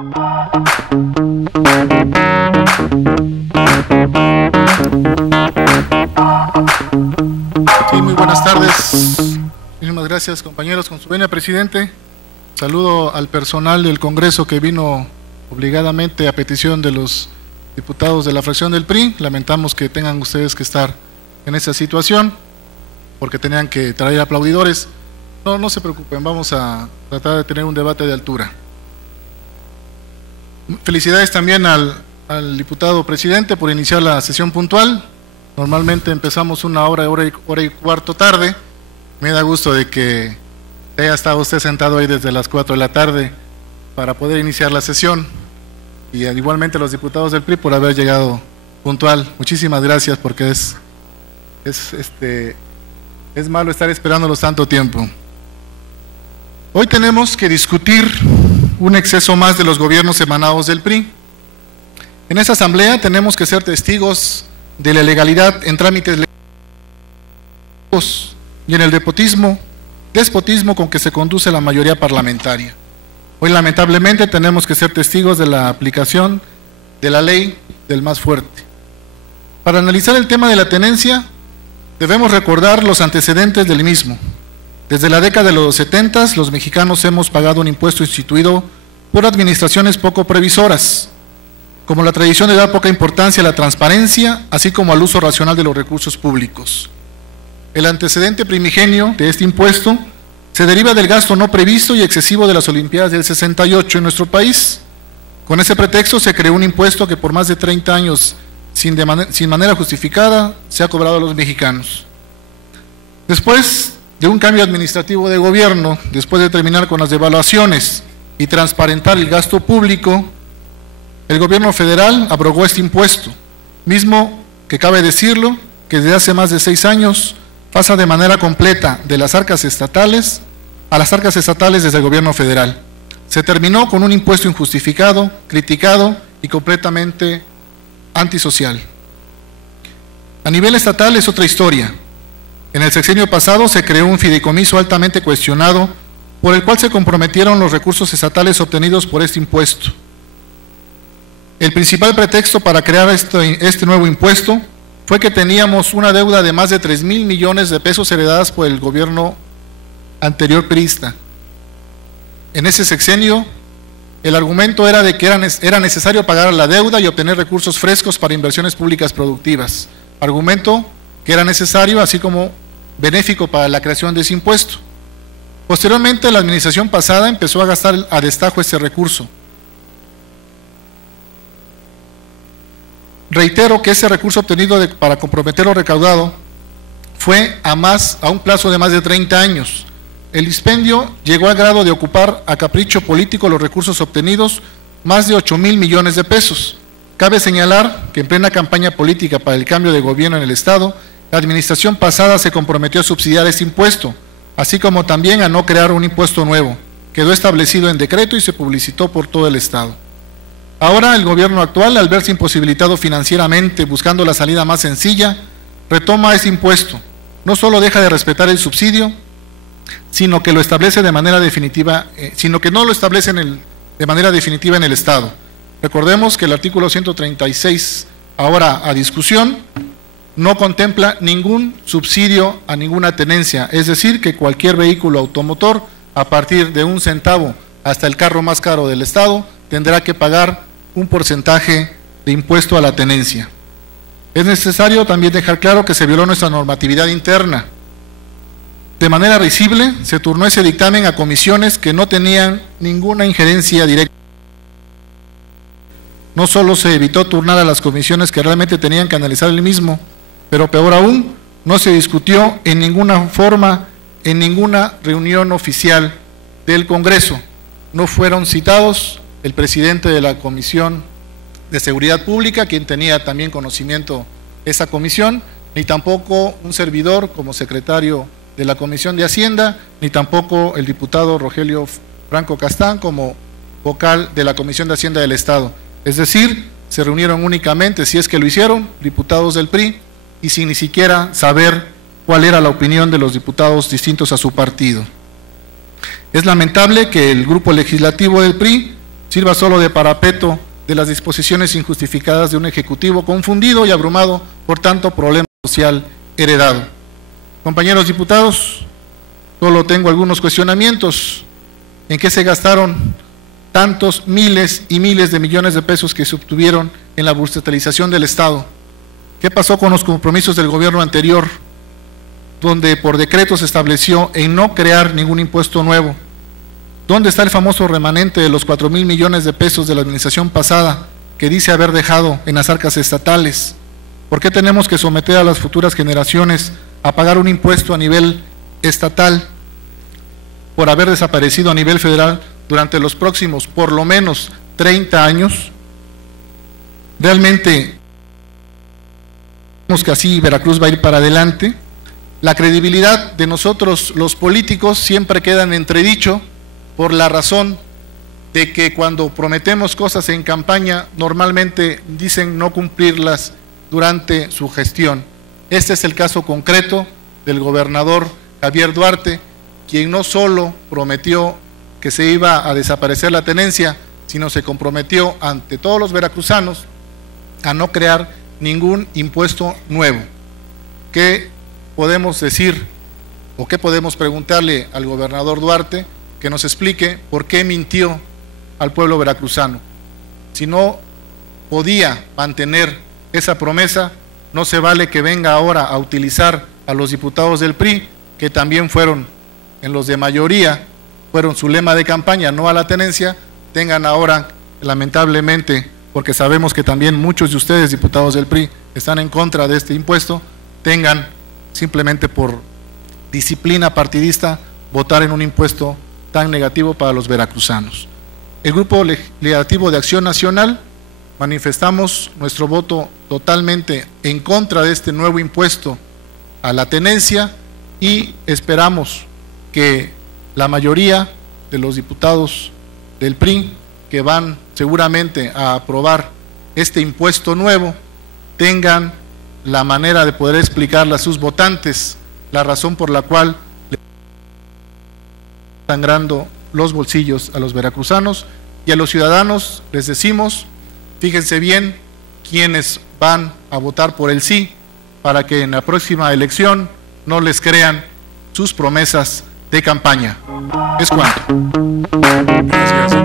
Sí, muy buenas tardes. Muchísimas gracias, compañeros. Con su venia, presidente. Saludo al personal del Congreso que vino obligadamente a petición de los diputados de la fracción del PRI. Lamentamos que tengan ustedes que estar en esa situación porque tenían que traer aplaudidores. No se preocupen, vamos a tratar de tener un debate de altura. Felicidades también al diputado presidente por iniciar la sesión puntual. Normalmente empezamos una hora y cuarto tarde. Me da gusto de que haya estado usted sentado ahí desde las 4 de la tarde para poder iniciar la sesión. Y igualmente los diputados del PRI por haber llegado puntual. Muchísimas gracias, porque es malo estar esperándolos tanto tiempo. Hoy tenemos que discutir un exceso más de los gobiernos emanados del PRI. En esta asamblea tenemos que ser testigos de la ilegalidad en trámites legislativos y en el despotismo con que se conduce la mayoría parlamentaria. Hoy lamentablemente tenemos que ser testigos de la aplicación de la ley del más fuerte. Para analizar el tema de la tenencia, debemos recordar los antecedentes del mismo. Desde la década de los 70, los mexicanos hemos pagado un impuesto instituido por administraciones poco previsoras, como la tradición de dar poca importancia a la transparencia, así como al uso racional de los recursos públicos. El antecedente primigenio de este impuesto se deriva del gasto no previsto y excesivo de las Olimpiadas del 68 en nuestro país. Con ese pretexto se creó un impuesto que por más de 30 años, sin manera justificada, se ha cobrado a los mexicanos. Después de un cambio administrativo de gobierno, después de terminar con las devaluaciones y transparentar el gasto público, el gobierno federal abrogó este impuesto, mismo que cabe decirlo, que desde hace más de 6 años pasa de manera completa de las arcas estatales a las arcas estatales desde el gobierno federal. Se terminó con un impuesto injustificado, criticado y completamente antisocial. A nivel estatal es otra historia. En el sexenio pasado se creó un fideicomiso altamente cuestionado por el cual se comprometieron los recursos estatales obtenidos por este impuesto. El principal pretexto para crear este nuevo impuesto fue que teníamos una deuda de más de 3,000 millones de pesos heredadas por el gobierno anterior priista. En ese sexenio, el argumento era de que era necesario pagar la deuda y obtener recursos frescos para inversiones públicas productivas. Argumento que era necesario, así como benéfico para la creación de ese impuesto. Posteriormente, la administración pasada empezó a gastar a destajo este recurso. Reitero que ese recurso obtenido para comprometer lo recaudado fue a un plazo de más de 30 años. El dispendio llegó al grado de ocupar a capricho político los recursos obtenidos, más de 8,000 millones de pesos. Cabe señalar que en plena campaña política para el cambio de gobierno en el Estado, la administración pasada se comprometió a subsidiar este impuesto, así como también a no crear un impuesto nuevo. Quedó establecido en decreto y se publicitó por todo el Estado. Ahora el gobierno actual, al verse imposibilitado financieramente, buscando la salida más sencilla, retoma ese impuesto. No solo deja de respetar el subsidio, sino que lo establece de manera definitiva, no lo establece de manera definitiva en el Estado. Recordemos que el artículo 136, ahora a discusión, no contempla ningún subsidio a ninguna tenencia, es decir, que cualquier vehículo automotor, a partir de 1 centavo hasta el carro más caro del Estado, tendrá que pagar un porcentaje de impuesto a la tenencia. Es necesario también dejar claro que se violó nuestra normatividad interna. De manera risible, se turnó ese dictamen a comisiones que no tenían ninguna injerencia directa. No solo se evitó turnar a las comisiones que realmente tenían que analizar el mismo, pero peor aún, no se discutió en ninguna forma, en ninguna reunión oficial del Congreso. No fueron citados el presidente de la Comisión de Seguridad Pública, quien tenía también conocimiento de esa comisión, ni tampoco un servidor como secretario de la Comisión de Hacienda, ni tampoco el diputado Rogelio Franco Castán como vocal de la Comisión de Hacienda del Estado. Es decir, se reunieron únicamente, si es que lo hicieron, diputados del PRI, y sin ni siquiera saber cuál era la opinión de los diputados distintos a su partido. Es lamentable que el grupo legislativo del PRI sirva solo de parapeto de las disposiciones injustificadas de un ejecutivo confundido y abrumado por tanto problema social heredado. Compañeros diputados, solo tengo algunos cuestionamientos. ¿En qué se gastaron tantos miles y miles de millones de pesos que se obtuvieron en la burocratización del Estado? ¿Qué pasó con los compromisos del gobierno anterior, donde por decreto se estableció en no crear ningún impuesto nuevo? ¿Dónde está el famoso remanente de los 4,000 millones de pesos de la administración pasada que dice haber dejado en las arcas estatales? ¿Por qué tenemos que someter a las futuras generaciones a pagar un impuesto a nivel estatal por haber desaparecido a nivel federal durante los próximos, por lo menos, 30 años? Realmente, vemos que así Veracruz va a ir para adelante. La credibilidad de nosotros, los políticos, siempre queda en entredicho por la razón de que cuando prometemos cosas en campaña, normalmente dicen no cumplirlas durante su gestión. Este es el caso concreto del gobernador Javier Duarte, quien no solo prometió que se iba a desaparecer la tenencia, sino se comprometió ante todos los veracruzanos a no crear ningún impuesto nuevo. ¿Qué podemos decir o qué podemos preguntarle al gobernador Duarte? Que nos explique por qué mintió al pueblo veracruzano. Si no podía mantener esa promesa, no se vale que venga ahora a utilizar a los diputados del PRI, que también fueron, en los de mayoría, fueron su lema de campaña, no a la tenencia, tengan ahora, lamentablemente, porque sabemos que también muchos de ustedes, diputados del PRI, están en contra de este impuesto, tengan simplemente por disciplina partidista votar en un impuesto tan negativo para los veracruzanos. El Grupo Legislativo de Acción Nacional manifestamos nuestro voto totalmente en contra de este nuevo impuesto a la tenencia y esperamos que la mayoría de los diputados del PRI que van seguramente a aprobar este impuesto nuevo tengan la manera de poder explicarle a sus votantes la razón por la cual sangrando los bolsillos a los veracruzanos. Y a los ciudadanos les decimos, fíjense bien quiénes van a votar por el sí, para que en la próxima elección no les crean sus promesas de campaña. Es cuanto. Gracias.